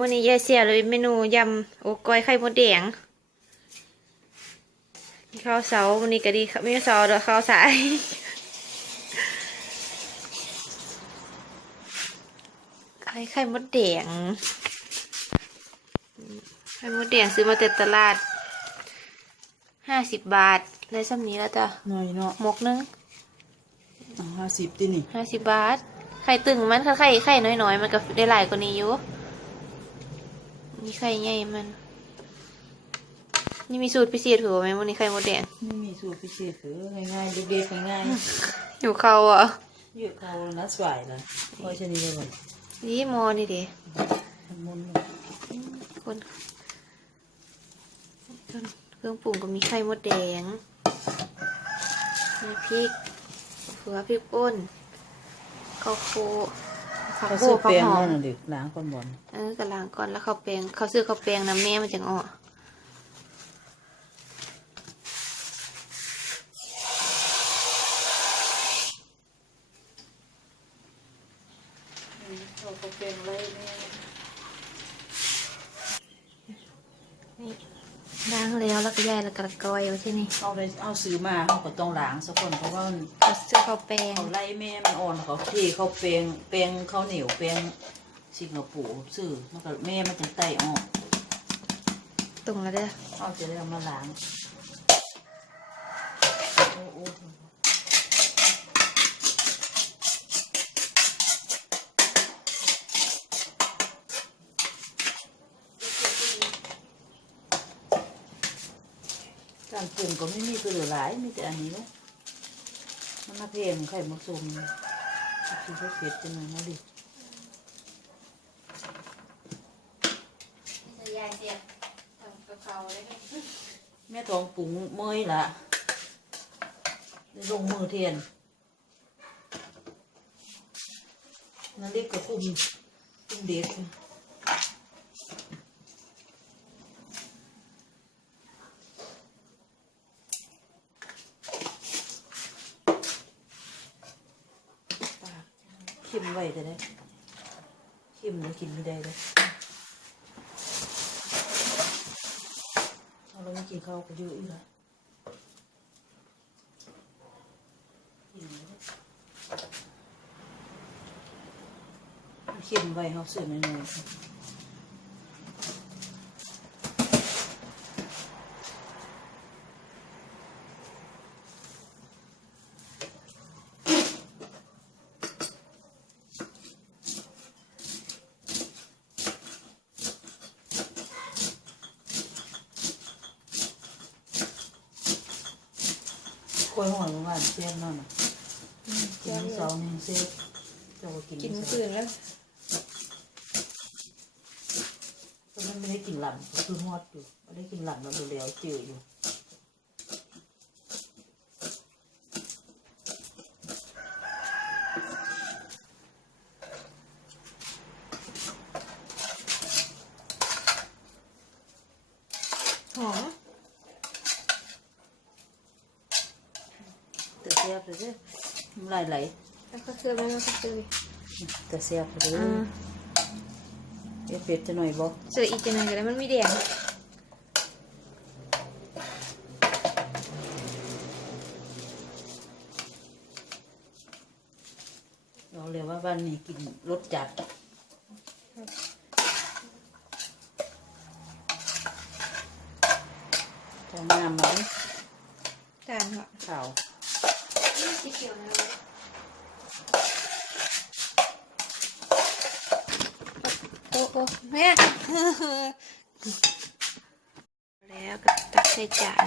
จ้ามื้อนี้ยายเสียเลยเมนูยำโอ้ก้อยไข่มดแดงกินข้าวเสาร์มื้อนี้ก็ดีไม่เสาร์เด้อข้าวสายไข่ไข่มดแดงไข่มดแดงซื้อมาแต่ตลาดห้าสิบบาทได้ซ้ำนี้แล้วจ้ะหน่อยเนาะหมกนึงห้าสิบที่นี่ห้าสิบบาทไข่ตึงมันค่ะไข่ไข่น้อยๆ มันก็ได้หลายกว่านี้อยู่ นี่ไข่ใหญ่มัน นี่มีสูตรพิเศษถือไหมวันนี้ไข่มดแดงไม่มีสูตรพิเศษหรือง่ายๆเด็กๆง่ายอยู่เขาอะๆเยอะเขาแล้วนะสวยเลยเพราะฉะนี้เลยมันนี่มอนี่เด้มุนคนเครื่องปรุงก็มีไข่มดแดงมีพริกเผือพริกป่นข้าวโพด ผักเขาโขซื้อผักแป้งหอนั่มนน่ะดิล้างก่อนบ่อนเออกระลางก่อนแล้วข้าวแปลงเขาซื้อข้าวแปลงน้ำแม่มันจังออก เขาก็แป้งไรนี่ นี่ล้างแล้วแล้วก็ย่ายแล้วก็กรอยไว้ที่นี่เอาได้เอาซื้อมาเขาก็ต้องล้างสักคนเพราะว่ามันเขาซื้อข้าวแปลงเขาไล่แม่มันอ่อนเขาเทเขาแป้งแป้งข้าวเหนียวแป้งสิงคโปร์ซื้อมันก็แม่มันจะไต่ออกตรงแล้วเด้อเอาจะได้เอามาล้างโอ้โอ้ การปรุงก็ไม่มีตัวเหลือหลายมีแต่อันนี้เนาะมันมาเพลงไข่มะซุมคือเขาเผ็ดจังเลยนะดิยายเสียทำกับเขาได้ไหมแม่ทองปรุงเมยละได้ลงมือเทียนนั่นเรียกกระคุมคุมเด็กเข้ม ไว้แต่เนี่ยเข้มเล้วกินไม่ได้เลยเราไม่กินข้าวก็เยอะอีกแล้วเข้มไว้เขาเสือหน่อยๆ กล้วยหอยหวา นเสียบนั่นน่ะกินสองหนึ่งเสียบเจ้าก็กินกินสองปืนแล้วเพราะมันไม่ได้กินหลังก็คือฮอดอยู่ไม่ได้กินหลังแล้วดูแล้วจืดอยู่ หอม แต่ เสียบเลยเด้อน้ำลายไหลแล้วก็คือไม่ต้องซื้อแต่เสียบเลยอ่าเดี๋ยวเป็ดจะหน่อยบ่ซื้ออีกจะหน่อยก็ได้มันไม่แดงเราเลยว่าบ้านนี้กินรสจัดจะงามไหมจานเหรอข่าว สีเขียวนะโอ้โอ้แม่แล้วก็ตักใส่จาน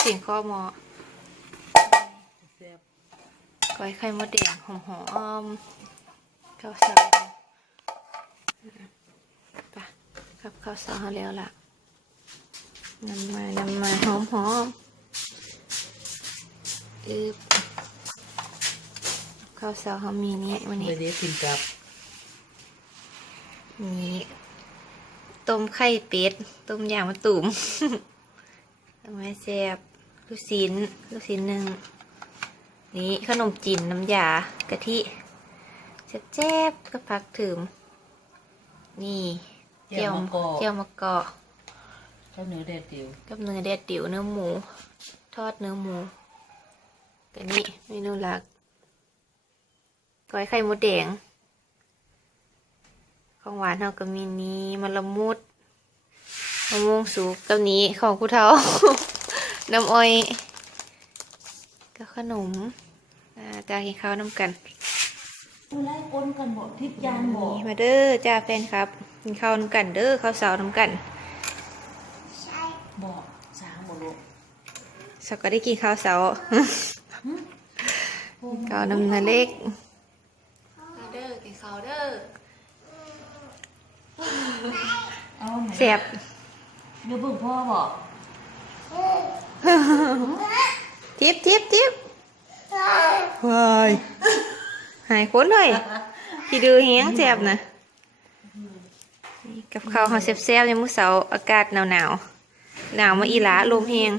เสียงข้อหมอก้อยไข่มดแดงหอมหอมข้าวสารไปะกับข้าวสารแล้วล่ะ น้ำมานน้ำมาหอมหอมๆอึบข้าวสารเขามีนี้วันนี้ไม่ได้กินกับมีต้มไข่เป็ด ต้มยางมะตุ่มทำไมแซ่บลูกชิ้นลูกชิ้นหนึ่งนี่ขนมจีนน้ำยากะทิแซ่บๆก็พักถึมนี่เจียวเจียวมะกอ กข้าวเหนียวแดดเดียวกับเนื้อแดดเดี่ยวเนื้อหมู ทอดเนื้อหมูกันนี่เมนูหลักก้อยไข่มดแดง ของหวานเราก็มีนี้มันละมุดมะม่วงสุกกับนี้ของผู้เฒ่า น้ำอ้อยกับขนมอ่าจะกินข้าวน้ำกันผู้ไล่ก้นกันบ่ทิพยานบ่นี่มาเด้อจ้าแฟนครับกินข้าวน้ำกันเด้อข้าวเสาน้ำกัน บ่สางบ่ลูกสักก็ได้กินข้าวเสาข้าวน้ำนาเล็กมาเด้อกินข้าวเด้อเอาไหนแซ่บเดี๋ยวเบิ่งพ่อบ่ทิปทิปทิปวายหายคนเลยพี่ดูเฮียงแซ่บนะนี่กับข้าวเขาแซ่บๆในมื้อเสาร์อากาศหนาวหนาวๆ หนาวมาอีหลาลมแหง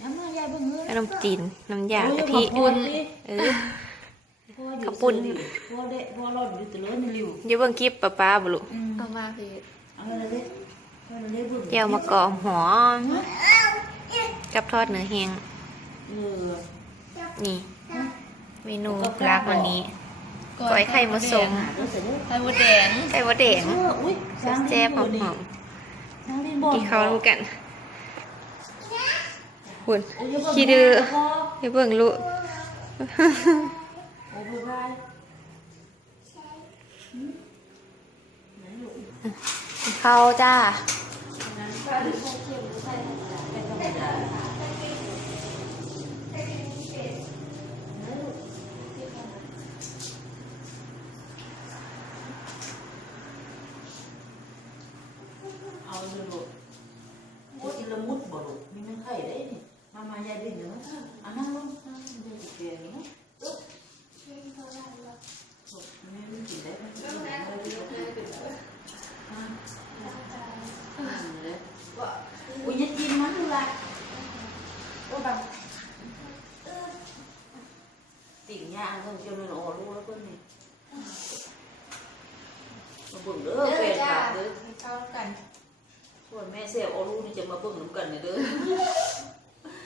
น้ำมายายเบิ่งเฮ้ยขนมจีนน้ำยากะทิโอ้ยเออพ่ออยู่ข้าวปุ้นพ่อเด้พ่อรอดอยู่ตะเลิศในริวอย่าเบิ่งคลิปป้าป้าบ่ลูกอืมเอามาพี่เอาเลยเด้เอาเลยเบิ่งแก้วมะกอกหอมกับทอดเนื้อแห้งเออนี่ เมนูรักวันนี้ก้อยไข่มดสมหาเด้อเสร็จเด้อไข่มดแดงไข่มดแดงเอออุ้ยสร้างแซ่บๆหอมสร้างดินบ่ๆ กินข้าวร่วมกันหุ่นโอ้ยอย่าเบิ่งขี้ดื้อพ่ออย่าเบิ่งลูกโอ้ยบายกินข้าวจ้าเอาเลยลูกโอ้ยละมุดบ่ลูกมีน้ำไข่ได้นี่ มามายายดิ้นเนาะอะนั่งลงนั่งลงเดี๋ยวจะเกลี่ยเนาะลูกแม่ไม่กินได้ไหม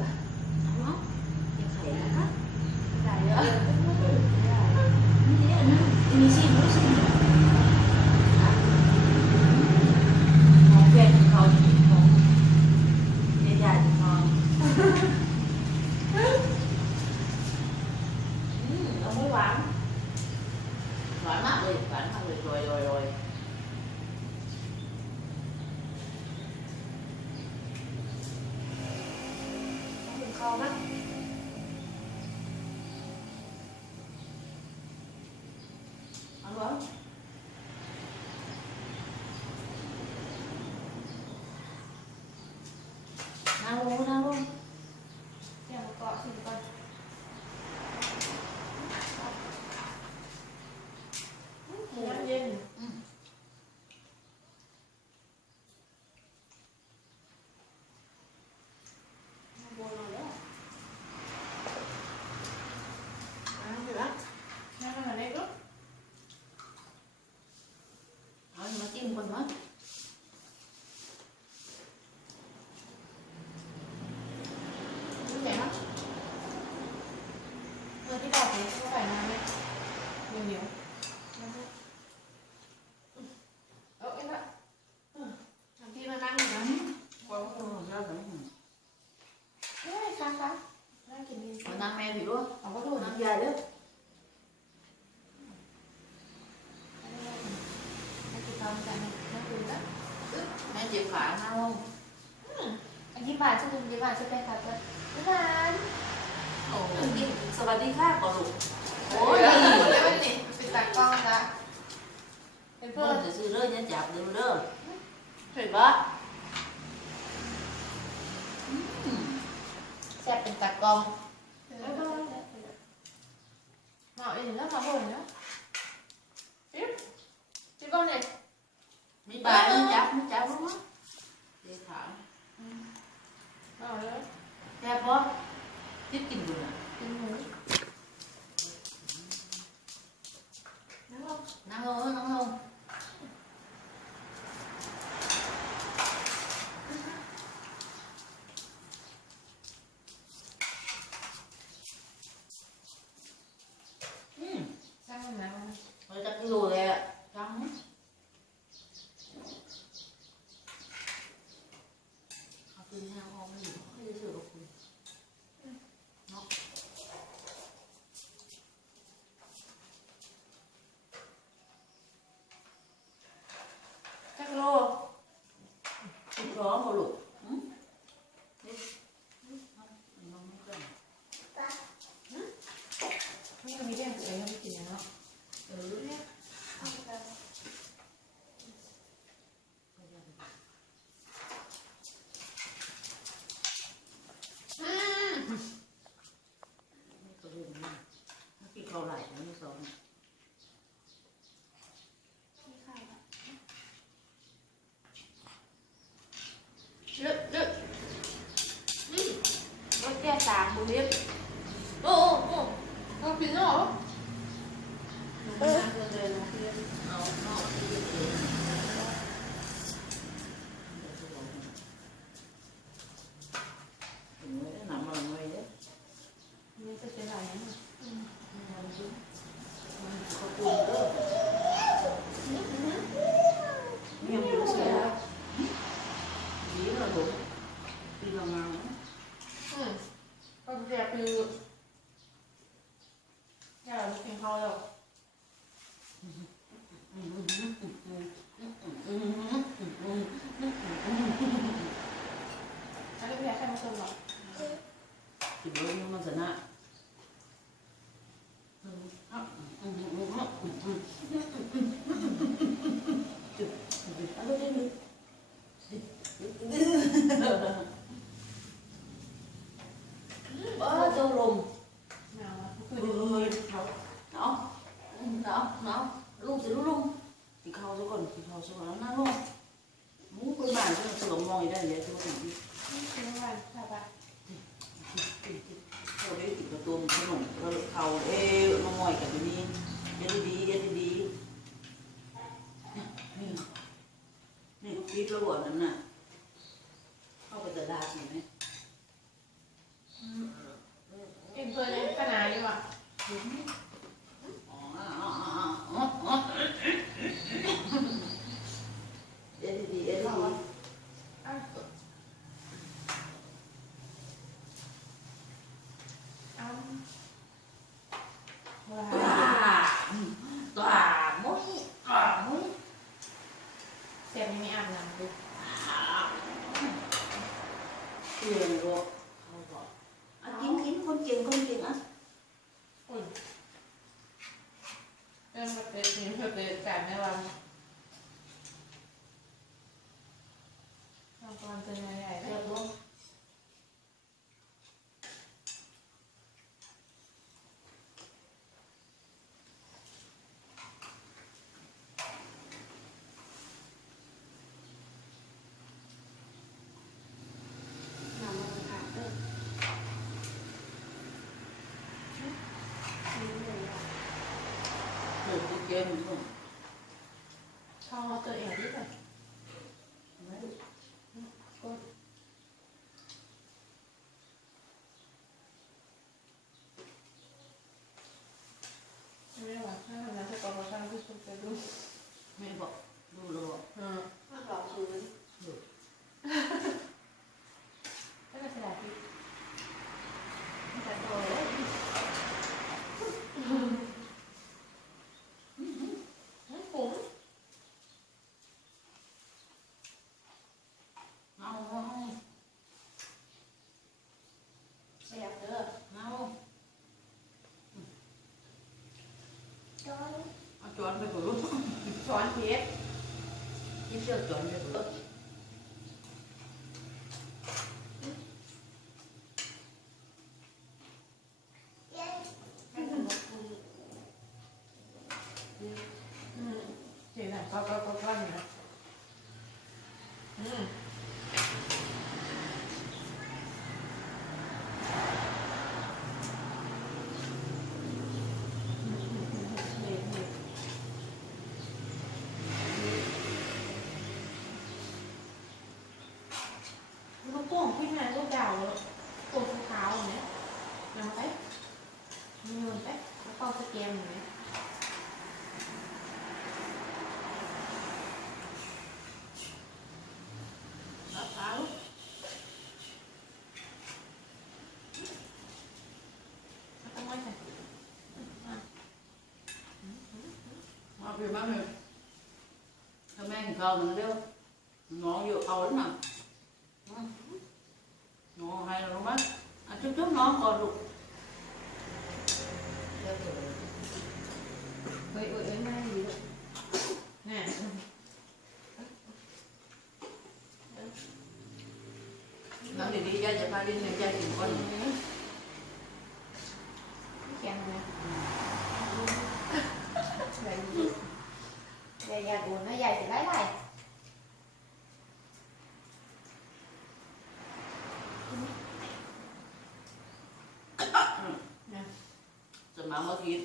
วกั เ่วานช่วยเป็นครับด้พี่วานโอ้สวัสดีค่ะก่อนลูกโอ้ยแล้วนี่ปิดตากล้องนะเป็นเพื่อนจะซื้อเรื่องยันจับเรื่องเรื่องเห็นปะแซ่บเป็นตากล้องมาอีกแล้วมาบ่นเนาะจิ๊บจิ๊บก้างเลยมีปลามีจับมีจับรู้มั้ แซ่บบ่ทิพกินบุญอ่ะนั่งลงนั่งลงอืมสร้างมันนะเราจะรู้เลย என்றும் ช้อนเอาช้อนไปเบุรุษช้อนเพชรที่เชือช้อนไปเบุรุษ vì bác này hôm nay gần đâu? Nó nhiều cầu lắm mà. Nó hay là nó bắt à, chút chút nó còn đục ơi ơi ơi mai gì vậy nè. Nóng để đi ra cho ba đi lên gia đình con. Chàng này dày dày của nó dày thì lấy này rồi mà mới thịt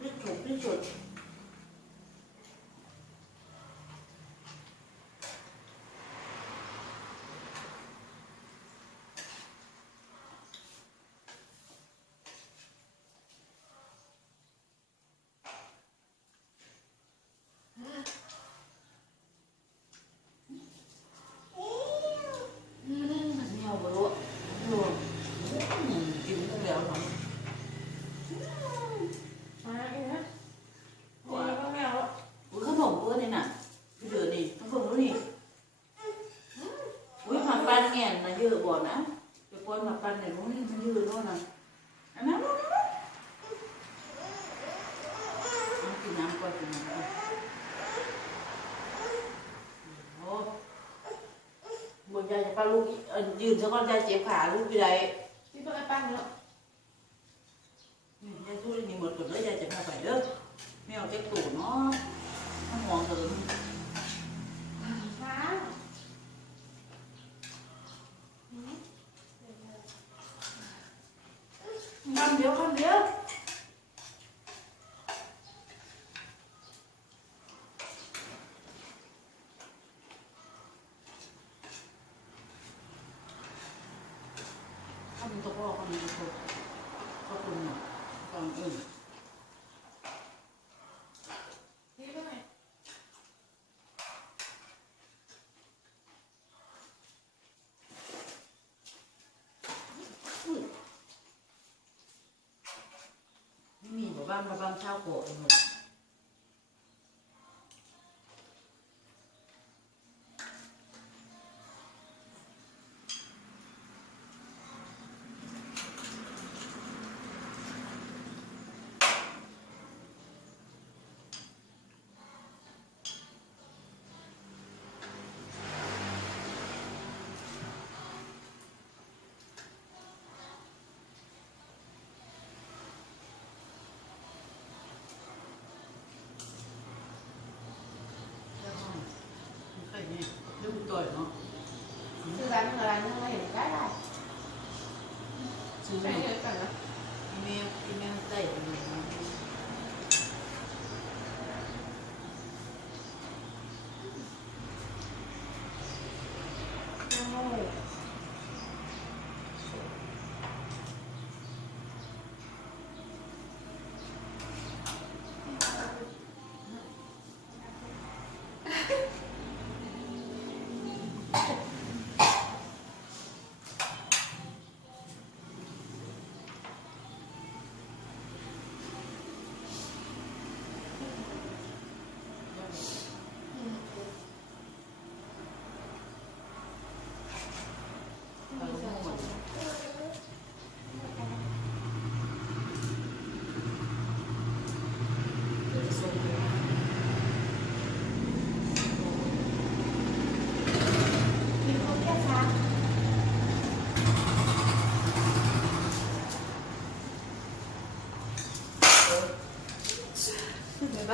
rất chuột rất chuột. ลูกยืนซะก้อนจะเจ็บขาลูกไปได้ 他们帮烧火。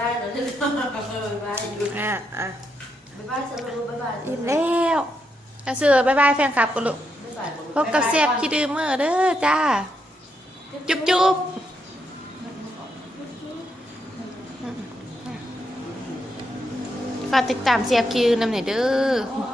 ายแล้วเด้อบ๊ายบายอยู่อะอะบ๊ายบายสรุปบ๊ายบายอิ่มแล้วเอาเสือบายบายแฟนคลับกันลูกบ๊ายบายพบกับเสียบคิดดือเมื่อเด้อจ้า จุ๊บจุ๊บฝากติดตามเสียบคิดดือนำหน่อยเด้อเอาเอา